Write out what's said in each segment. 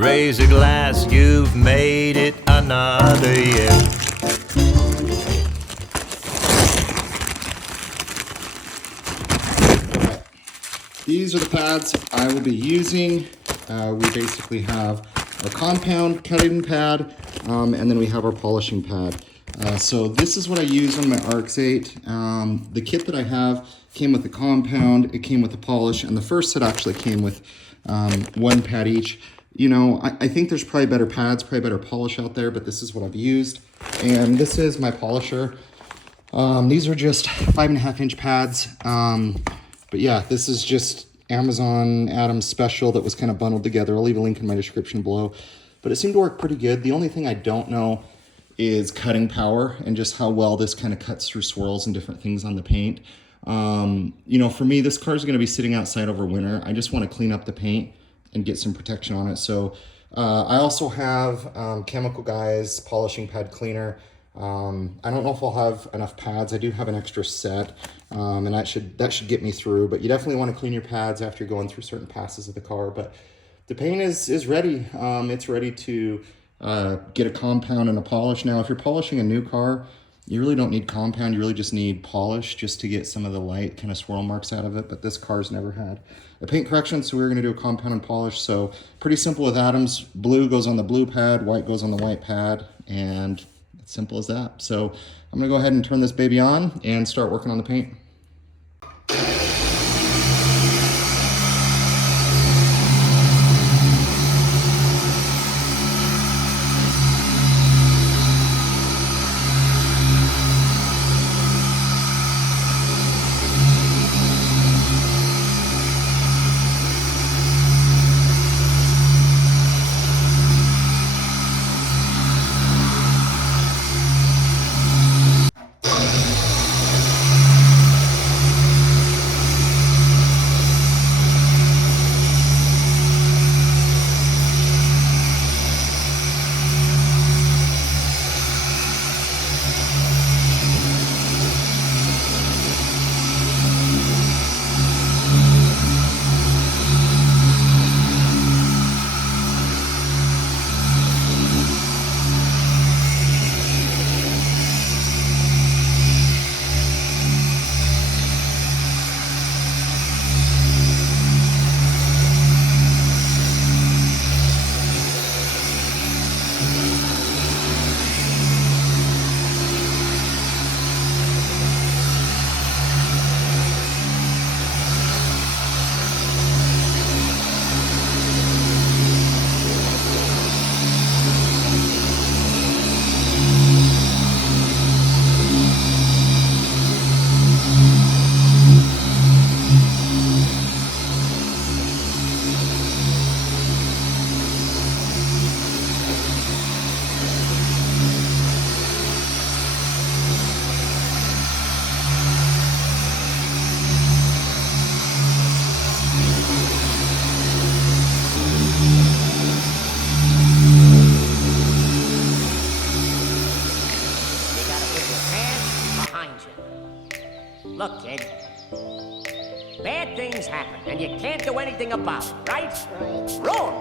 Raise a glass, you've made it another year. These are the pads I will be using. We basically have our compound cutting pad, and then we have our polishing pad. So this is what I use on my RX-8. The kit that I have came with the compound, it came with the polish, and the first set actually came with one pad each. You know, I think there's probably better pads, probably better polish out there, but this is what I've used. And this is my polisher. These are just 5.5-inch pads. But yeah, this is just Amazon Adams special that was kind of bundled together. I'll leave a link in my description below. But it seemed to work pretty good. The only thing I don't know is cutting power and just how well this kind of cuts through swirls and different things on the paint. You know, for me, this car is going to be sitting outside over winter. I just want to clean up the paint and get some protection on it. So I also have Chemical Guys polishing pad cleaner. I don't know if I'll have enough pads. I do have an extra set, and that should get me through. But you definitely want to clean your pads after you're going through certain passes of the car. But the paint is ready. It's ready to get a compound and a polish. Now, if you're polishing a new car, you really don't need compound. You really just need polish just to get some of the light kind of swirl marks out of it. But this car's never had a paint correction, so we're going to do a compound and polish. So pretty simple with Adams. Blue goes on the blue pad, white goes on the white pad, and it's simple as that. So I'm going to go ahead and turn this baby on and start working on the paint. Look, kid. Bad things happen, and you can't do anything about it, right? Right. Wrong!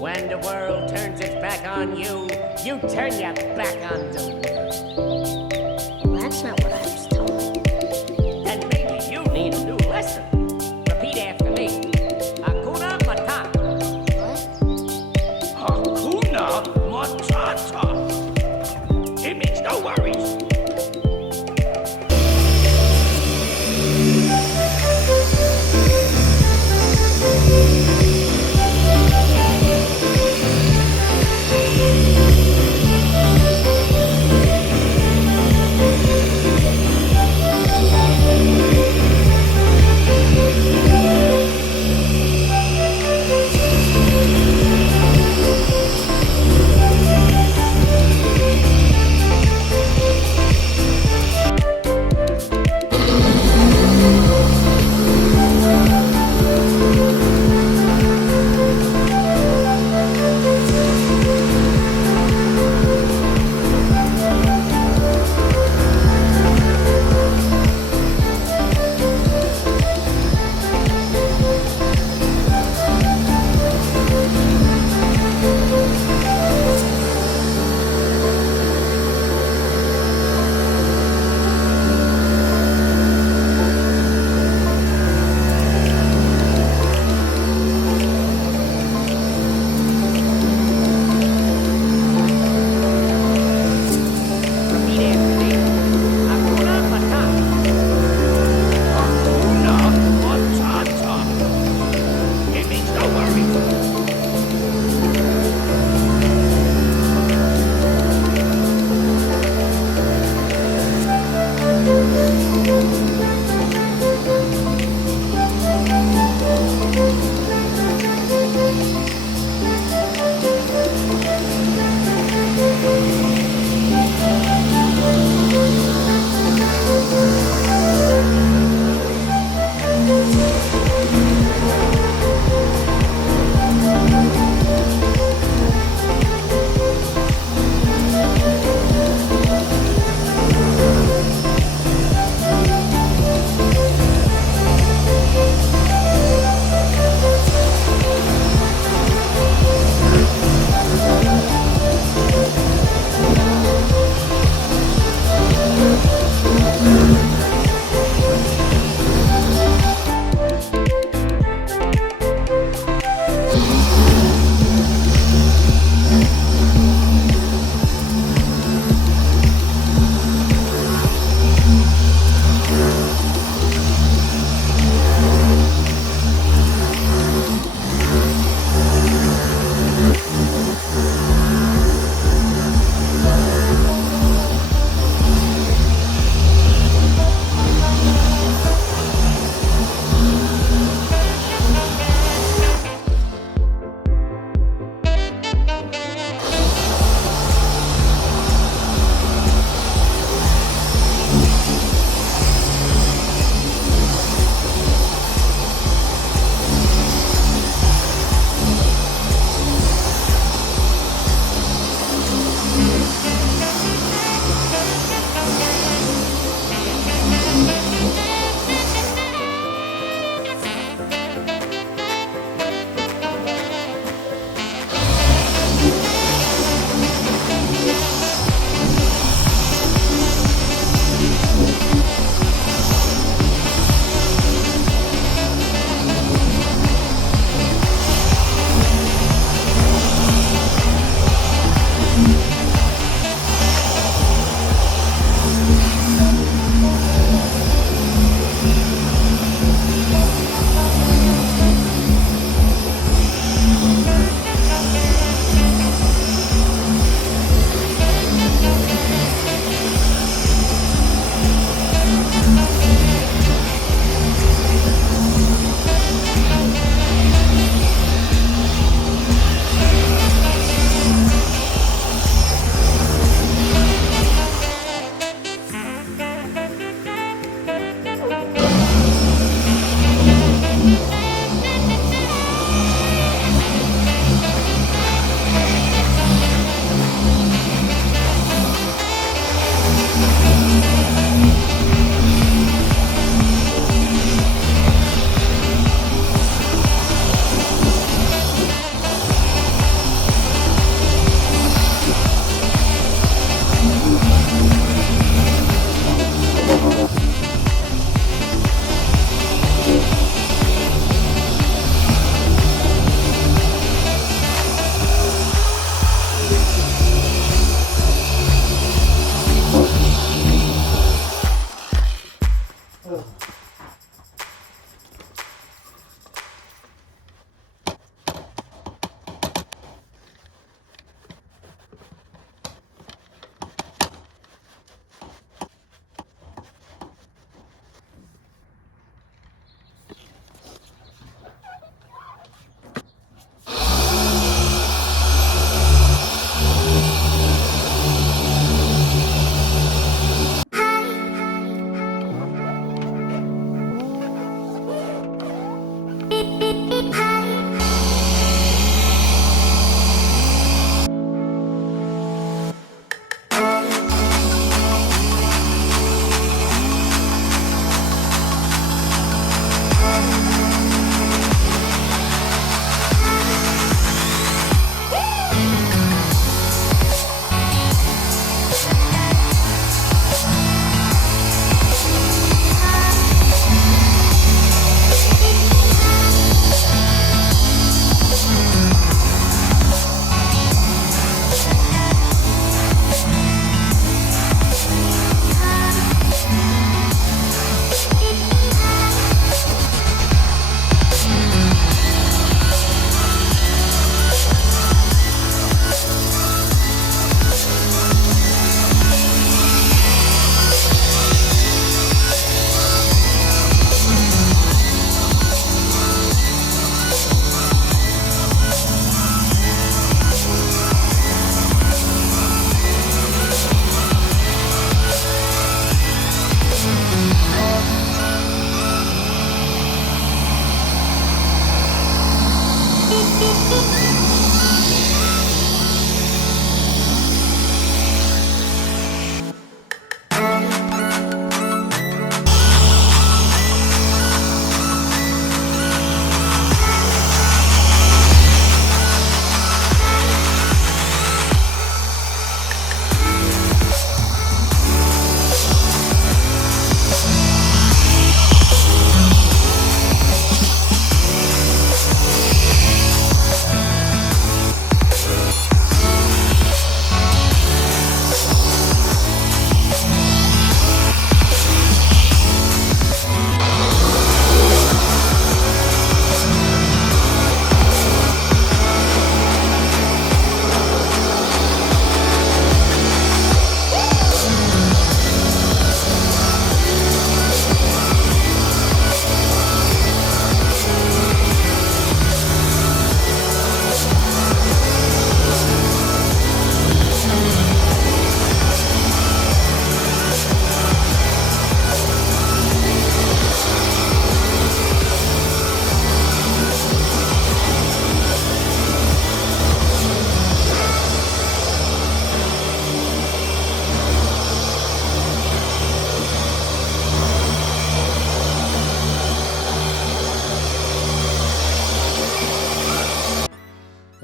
When the world turns its back on you, you turn your back on the world. Well, that's not what I was told. Then maybe you need a new lesson. Repeat after me. Hakuna Matata. What? Hakuna Matata. It means no worries.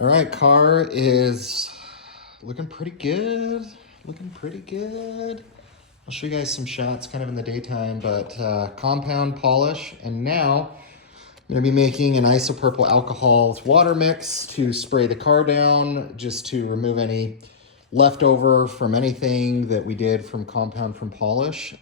All right, car is looking pretty good. Looking pretty good. I'll show you guys some shots kind of in the daytime, but compound polish. And now I'm gonna be making an isopropyl alcohol water mix to spray the car down, just to remove any leftover from anything that we did from compound from polish,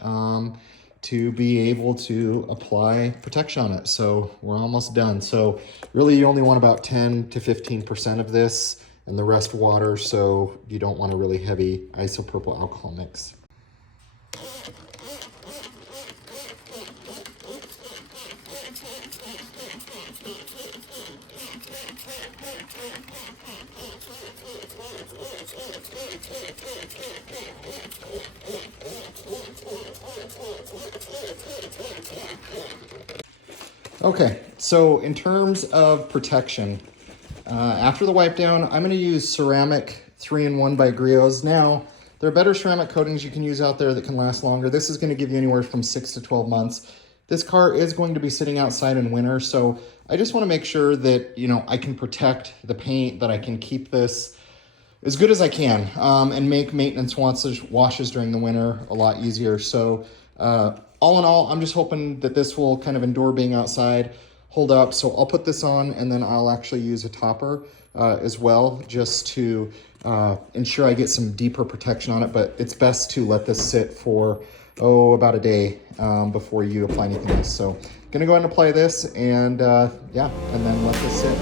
to be able to apply protection on it. So we're almost done. So really you only want about 10 to 15% of this and the rest water, so you don't want a really heavy isopropyl alcohol mix. Okay, so in terms of protection, after the wipe down, I'm going to use ceramic 3-in-1 by Griot's. Now, there are better ceramic coatings you can use out there that can last longer. This is going to give you anywhere from 6 to 12 months. This car is going to be sitting outside in winter, so I just want to make sure that, you know, I can protect the paint, that I can keep this as good as I can, and make maintenance washes during the winter a lot easier. So all in all, I'm just hoping that this will kind of endure being outside, hold up. So I'll put this on, and then I'll actually use a topper as well, just to ensure I get some deeper protection on it. But it's best to let this sit for, about a day before you apply anything else. So gonna go ahead and apply this, and yeah, and then let this sit.